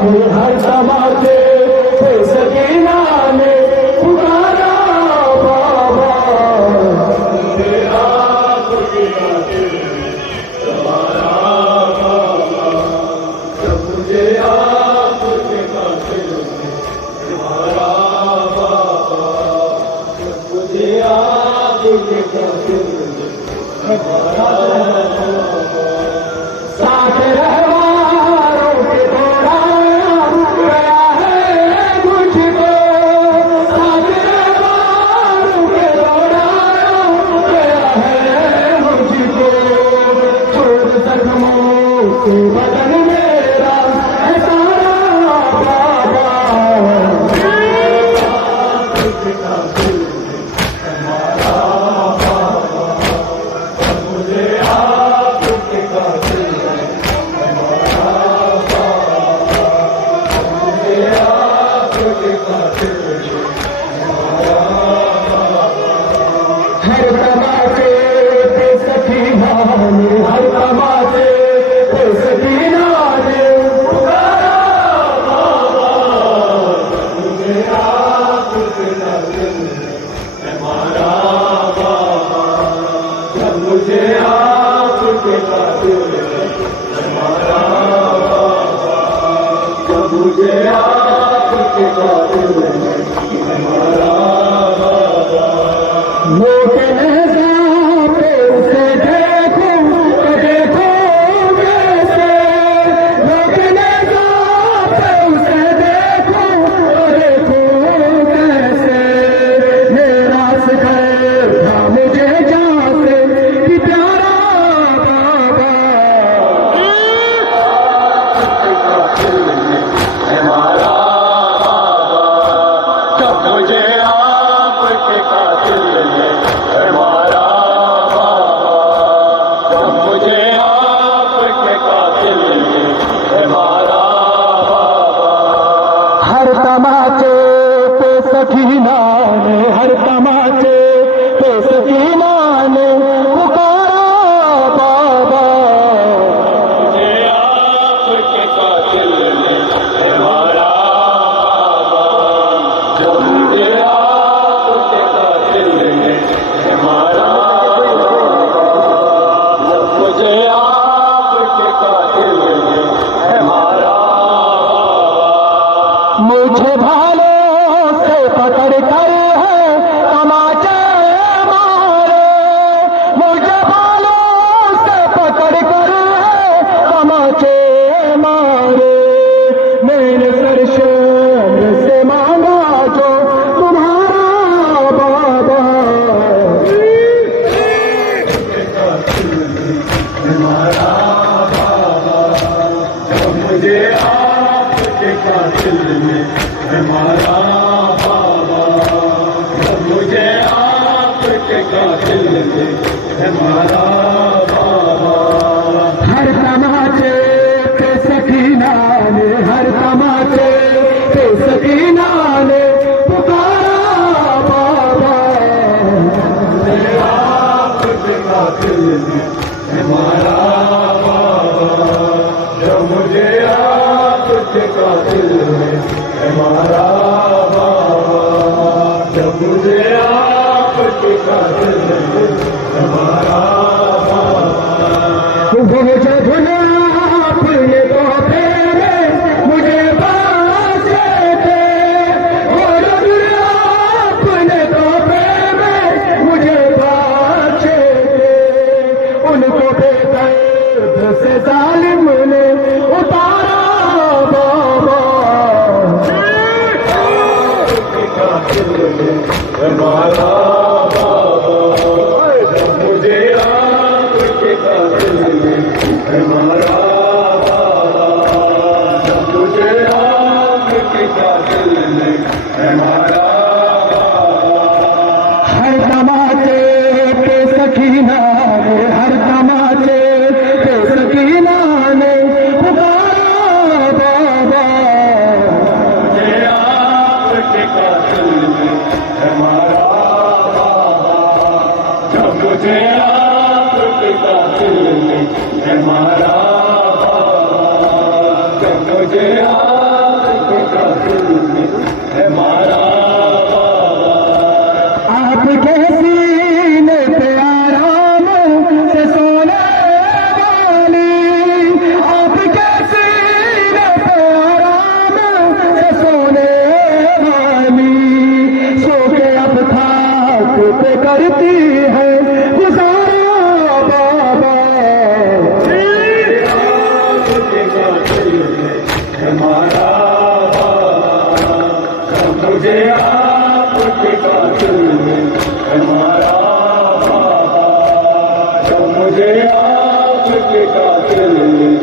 ने हर तमाचे पे सकीना ने पुकारा बाबा। मुझे आपके कातिल तुम्हारा बाबा, जब मुझे आपके कातिल तुम्हारा बाबा, जब मुझे आपके कातिल तुम्हारा बाबा। साथ रहवारों के दौड़ाया गया है मुझको, साथ रहवारों के दौड़ाया गया है मुझको। चोट जख्मों से बदन मेरा है सारा बाबा। आपके कातिल हमारा बाबा, मुझे आपके कातिल हर तमाचे पे सकीना ने, हर तमाचे पे सकीना ने पुकारा बाबा। मुझे आपके कातिल हमारा बाबा, जब मुझे आपके कातिल हमारा बाबा, जब मुझे आपके कातिल हमारा बाबा। मोटे लहजा पे उसे देखूं तो देखूं कैसे, मोटे लहजा पे उसे देखूं तो देखूं कैसे। मेरा सिखर था मुझे जहाँ से कि प्यारा बाबा। आपके कातिल हमारा बाबा, जब मुझे आपके कातिल हमारा बाबा, जब मुझे आपके कातिल हमारा बाबा। हर तमाचे पे सकीना ने, हर तमाचे पे सकीना ने पुकारा बाबा। मुझे आपके कातिल हमारा बाबा, जब मुझे आपके कातिल हमारा बाबा, जब मुझे आपके कातिल हमारा बाबा। मुझे भालों से पकड़ कर है तमाचे मारे, मुझे भालों से पकड़ कर है तमाचे मारे। मैंने सर शर्म से मांगा जो तुम्हारा बाबा। हमारा बाबा, जब मुझे आपके कातिल हमारा बाबा, जब मुझे आपके कातिल हमारा बाबा। हर तमाचे पे सकीना ने, हर तमाचे पे सकीना ने पुकारा बाबा। मुझे आपके कातिल हमारा बाबा, जब मुझे आपके कातिल हमारा बाबा, जब मुझे आपके कातिल हमारा बाबा। वो जब ना अपने तोहफे में मुझे बांटे थे, वो जब ना अपने तोहफे में मुझे बांटे थे, उनको बेदर्द से जालिम ने उतारा बाबा। आपके कातिल हमारा बाबा, जब मुझे आपके कातिल हमारा बाबा, जब मुझे आपके कातिल हमारा बाबा। हर तमाचे पे सकीना ने, हर तमाचे पे सकीना ने पुकारा बाबा। मुझे आपके कातिल हमारा बाबा, जब मुझे आपके कातिल हमारा बाबा, जब मुझे आपके सीने पे आराम से सोने वाली, आपके सीने पे आराम से सोने वाली, सो के अब खाक पे करती है गुजारा बाबा। आपके कातिल में हमारा मुझे आपके कातिल में हमारा मुझे आपके कातिल में